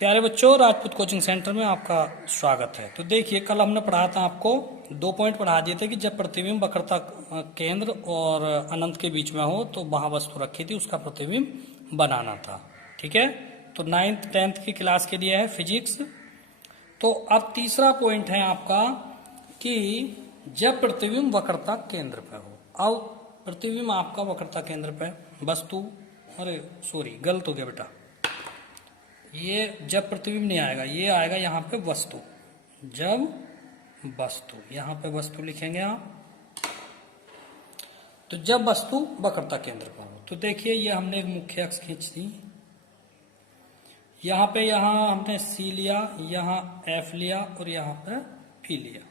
प्यारे बच्चों, Rajput coaching centre में आपका स्वागत है। तो देखिए, कल हमने पढ़ा था, आपको 2 पॉइंट पढ़ा दिए थे कि जब प्रतिबिंब वक्रता केंद्र और अनंत के बीच में हो तो वहां वस्तु रखी थी, उसका प्रतिबिंब बनाना था। ठीक है, तो 9th 10th की क्लास के लिए है फिजिक्स। तो अब तीसरा पॉइंट है आपका कि जब प्रतिबिंब वक्रता केंद्र पे हो। अब प्रतिबिंब आपका वक्रता केंद्र पे वस्तु, अरे सॉरी गलत हो गया बेटा, ये जब प्रतिबिंब नहीं आएगा, ये आएगा यहाँ पे वस्तु। जब वस्तु, यहाँ पे वस्तु लिखेंगे आप। तो जब वस्तु वक्रता केंद्र पर हो, तो देखिए ये हमने एक मुख्य अक्ष खींच दी। यहाँ पे हमने C लिया, यहाँ F लिया और यहाँ पे P लिया।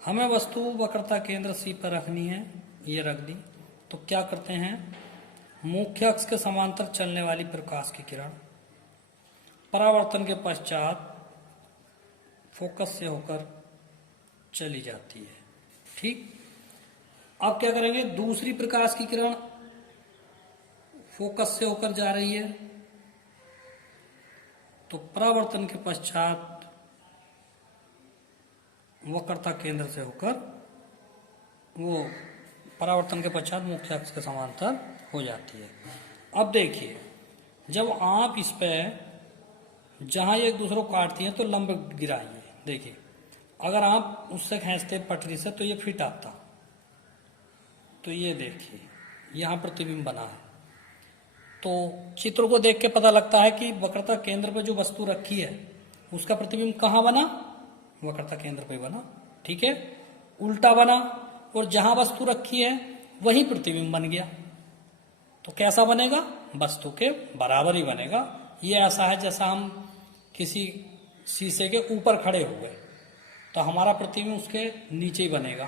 हमें वस्तु वक्रता केंद्र C पर रखनी है, ये रख दी। तो क्या करते हैं, मुख्य अक्ष के समांतर चलने वाली प्रकाश की किरण परावर्तन के पश्चात फोकस से होकर चली जाती है। ठीक, अब क्या करेंगे, दूसरी प्रकाश की किरण फोकस से होकर जा रही है, तो परावर्तन के पश्चात वक्रता केंद्र से होकर वो परावर्तन के पश्चात मुख्य अक्ष के समांतर हो जाती है। अब देखिए, जब आप इस पे जहां ये एक दूसरे को काटती है तो लंब गिराइए। देखिए, अगर आप उससे खींचते पटरी से तो ये फिट आता। तो ये देखिए, यहां प्रतिबिंब बना है। तो चित्र को देख के पता लगता है कि वक्रता केंद्र पर जो वस्तु रखी है उसका प्रतिबिंब कहाँ बना, वक्रता केंद्र पे बना। ठीक है, उल्टा बना और जहां वस्तु रखी है वही प्रतिबिंब बन गया। तो कैसा बनेगा, वस्तु के बराबर ही बनेगा। ये ऐसा है जैसा हम किसी शीशे के ऊपर खड़े हुए तो हमारा प्रतिबिंब उसके नीचे ही बनेगा,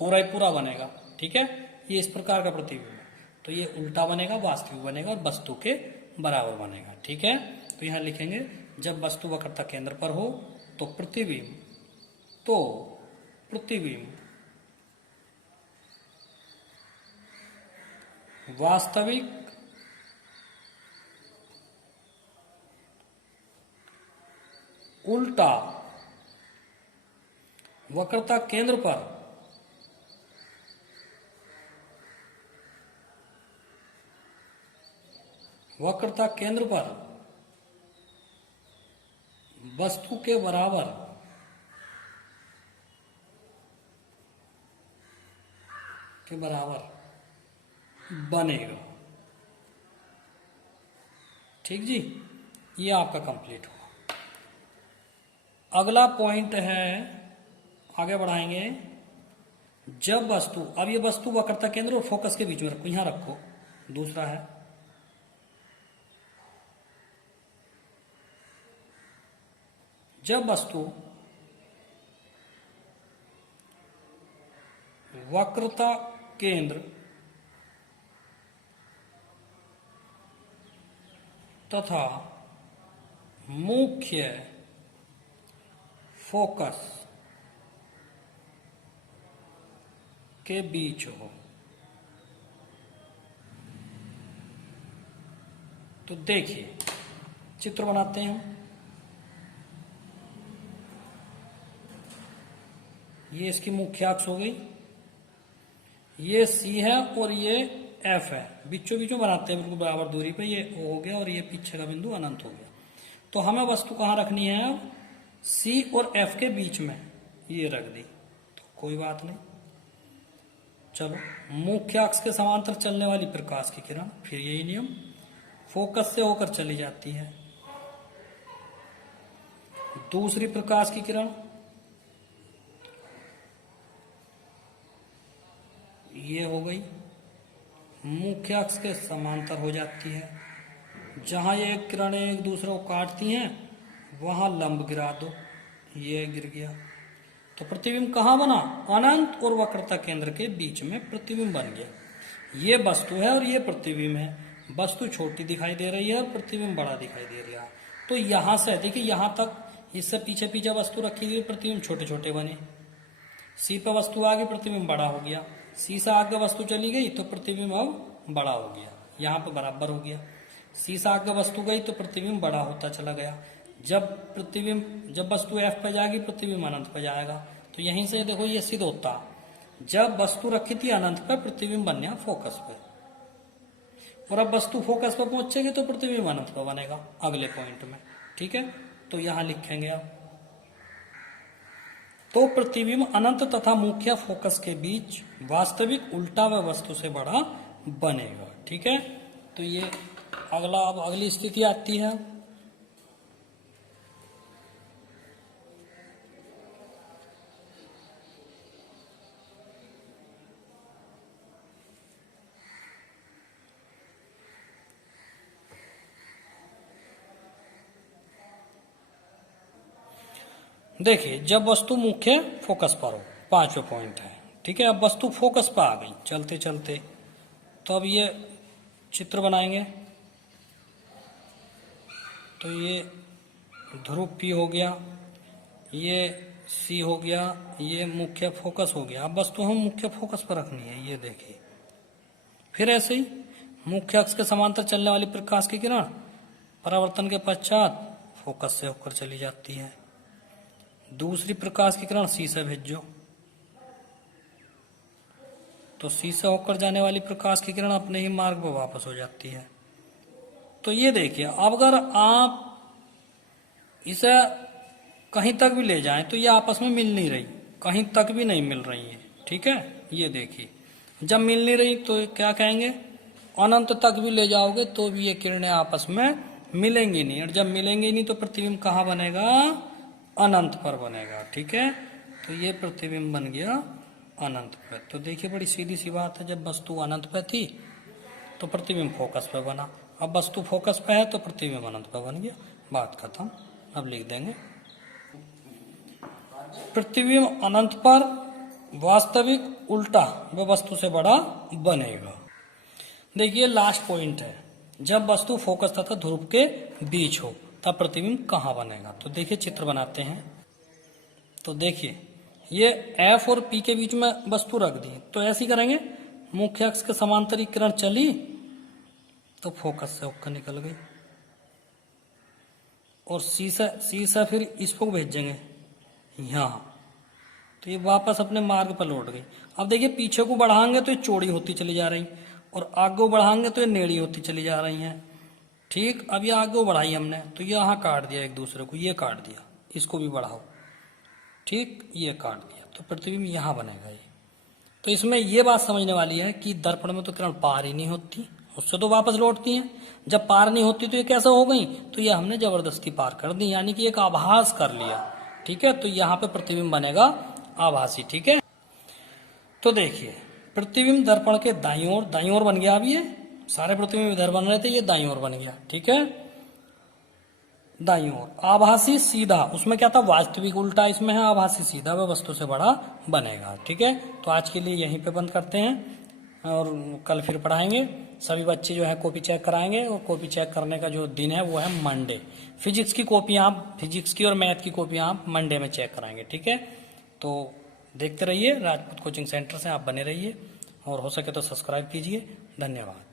पूरा ही पूरा बनेगा। ठीक है, ये इस प्रकार का प्रतिबिंब है। तो ये उल्टा बनेगा, वास्तविक बनेगा और वस्तु के बराबर बनेगा। ठीक है, तो यहां लिखेंगे जब वस्तु वक्रता केंद्र पर हो तो प्रतिबिंब वास्तविक उल्टा वक्रता केंद्र पर वस्तु के बराबर बनेगा। ठीक जी, ये आपका कंप्लीट हुआ। अगला पॉइंट है, आगे बढ़ाएंगे। जब वस्तु, अब ये वस्तु वक्रता केंद्र और फोकस के बीच में रखो, यहां रखो। दूसरा है, जब वस्तु वक्रता केंद्र तथा मुख्य फोकस के बीच हो, तो देखिए चित्र बनाते हैं। ये इसकी मुख्य अक्ष हो गई, ये C है और ये F है, बीचों बीचों बनाते हैं बिल्कुल बराबर दूरी पे। ये O हो गया और ये पीछे का बिंदु अनंत हो गया। तो हमें वस्तु कहाँ रखनी है, अब C और F के बीच में ये रख दी, तो कोई बात नहीं। चलो, मुख्य अक्ष के समांतर चलने वाली प्रकाश की किरण, फिर यही नियम, फोकस से होकर चली जाती है। दूसरी प्रकाश की किरण ये हो गई, मुख्य अक्ष के समांतर हो जाती है। जहां ये किरणें एक दूसरे को काटती हैं वहां लंब गिरा दो, ये गिर गया। तो प्रतिबिंब कहाँ बना, अनंत और वक्रता केंद्र के बीच में प्रतिबिंब बन गया। ये वस्तु है और ये प्रतिबिंब है। वस्तु छोटी दिखाई दे रही है और प्रतिबिंब बड़ा दिखाई दे रहा है। तो यहां से देखिए, यहां तक इससे पीछे पीछे वस्तु रखी गई, प्रतिबिंब छोटे छोटे बने। C पर वस्तु आ गई, प्रतिबिंब बड़ा हो गया। C से आगे वस्तु चली गई तो प्रतिबिंब अब बड़ा हो गया, यहाँ पर बराबर हो गया। शीशा आगे वस्तु गई तो प्रतिबिंब बड़ा होता चला गया। जब वस्तु F पे जाएगी प्रतिबिंब अनंत पे जाएगा। तो यहीं से देखो ये सिद्ध होता, जब वस्तु रखी थी अनंत पे प्रतिबिंब बन गया फोकस पे, और अब वस्तु फोकस पे पहुंचेगी तो प्रतिबिंब अनंत पे बनेगा अगले पॉइंट में। ठीक है, तो यहां लिखेंगे आप, तो प्रतिबिंब अनंत तथा मुख्य फोकस के बीच वास्तविक उल्टा व वस्तु से बड़ा बनेगा। ठीक है, तो ये अगला, अब अगली स्थिति आती है। देखिए, जब वस्तु मुख्य फोकस पर हो, 5वां पॉइंट है। ठीक है, अब वस्तु फोकस पर आ गई चलते चलते, तो अब ये चित्र बनाएंगे। तो ये ध्रुव P हो गया, ये C हो गया, ये मुख्य फोकस हो गया। अब वस्तु हम मुख्य फोकस पर रखनी है, ये देखिए। फिर ऐसे ही मुख्य अक्ष के समांतर चलने वाली प्रकाश की किरण परावर्तन के पश्चात फोकस से होकर चली जाती है। दूसरी प्रकाश की किरण C से भेजो, तो C से होकर जाने वाली प्रकाश की किरण अपने ही मार्ग पर वापस हो जाती है। तो ये देखिए, अब अगर आप इसे कहीं तक भी ले जाएं तो ये आपस में मिल नहीं रही, कहीं तक भी नहीं मिल रही है। ठीक है, ये देखिए, जब मिल नहीं रही तो क्या कहेंगे, अनंत तक भी ले जाओगे तो भी ये किरणें आपस में मिलेंगी नहीं, और जब मिलेंगी नहीं तो प्रतिबिंब कहाँ बनेगा, अनंत पर बनेगा। ठीक है, तो ये प्रतिबिंब बन गया अनंत पर। तो देखिए, बड़ी सीधी सी बात है, जब वस्तु अनंत पे थी तो प्रतिबिंब फोकस पे बना, अब वस्तु फोकस पे है तो प्रतिबिंब अनंत पे बन गया, बात खत्म। अब लिख देंगे, प्रतिबिंब अनंत पर वास्तविक उल्टा व वस्तु से बड़ा बनेगा। देखिए, लास्ट पॉइंट है, जब वस्तु फोकस तथा ध्रुव के बीच हो तब प्रतिबिंब कहाँ बनेगा। तो देखिए, चित्र बनाते हैं। तो देखिए, ये F और P के बीच में वस्तु रख दी, तो ऐसे ही करेंगे, मुख्य अक्ष के समांतर किरण चली तो फोकस से होकर निकल गई, और C से फिर इसको भेजेंगे यहाँ, तो ये वापस अपने मार्ग पर लौट गई। अब देखिए, पीछे को बढ़ाएंगे तो ये चौड़ी होती चली जा रही, और आगे बढ़ाएंगे तो ये नेड़ी होती चली जा रही हैं। ठीक, अब ये आगे बढ़ाई हमने तो ये यहाँ काट दिया एक दूसरे को, ये काट दिया, इसको भी बढ़ाओ। ठीक, ये काट दिया, तो प्रतिबिंब यहाँ बनेगा ये। तो इसमें ये बात समझने वाली है कि दर्पण में तो किरण पार ही नहीं होती, उससे तो वापस लौटती हैं। जब पार नहीं होती तो ये कैसे हो गई, तो ये हमने जबरदस्ती पार कर दी, यानी कि एक आभास कर लिया। ठीक है, तो यहाँ पे प्रतिबिंब बनेगा आभासी। ठीक है, तो देखिए, प्रतिबिंब दर्पण के दाईं ओर बन गया। अब ये सारे प्रतिबिंब इधर बन रहे थे, ये दाईं ओर बन गया। ठीक है, दाईं ओर आभासी सीधा, उसमें क्या था, वास्तविक उल्टा, इसमें है आभासी सीधा, वह वस्तु से बड़ा बनेगा। ठीक है, तो आज के लिए यहीं पे बंद करते हैं, और कल फिर पढ़ाएंगे। सभी बच्चे जो है कॉपी चेक कराएंगे, और कॉपी चेक करने का जो दिन है वो है मंडे। फिजिक्स की कॉपी आप, फिजिक्स की और मैथ की कॉपी आप मंडे में चेक कराएंगे। ठीक है, तो देखते रहिए, राजपूत कोचिंग सेंटर से आप बने रहिए, और हो सके तो सब्सक्राइब कीजिए। धन्यवाद।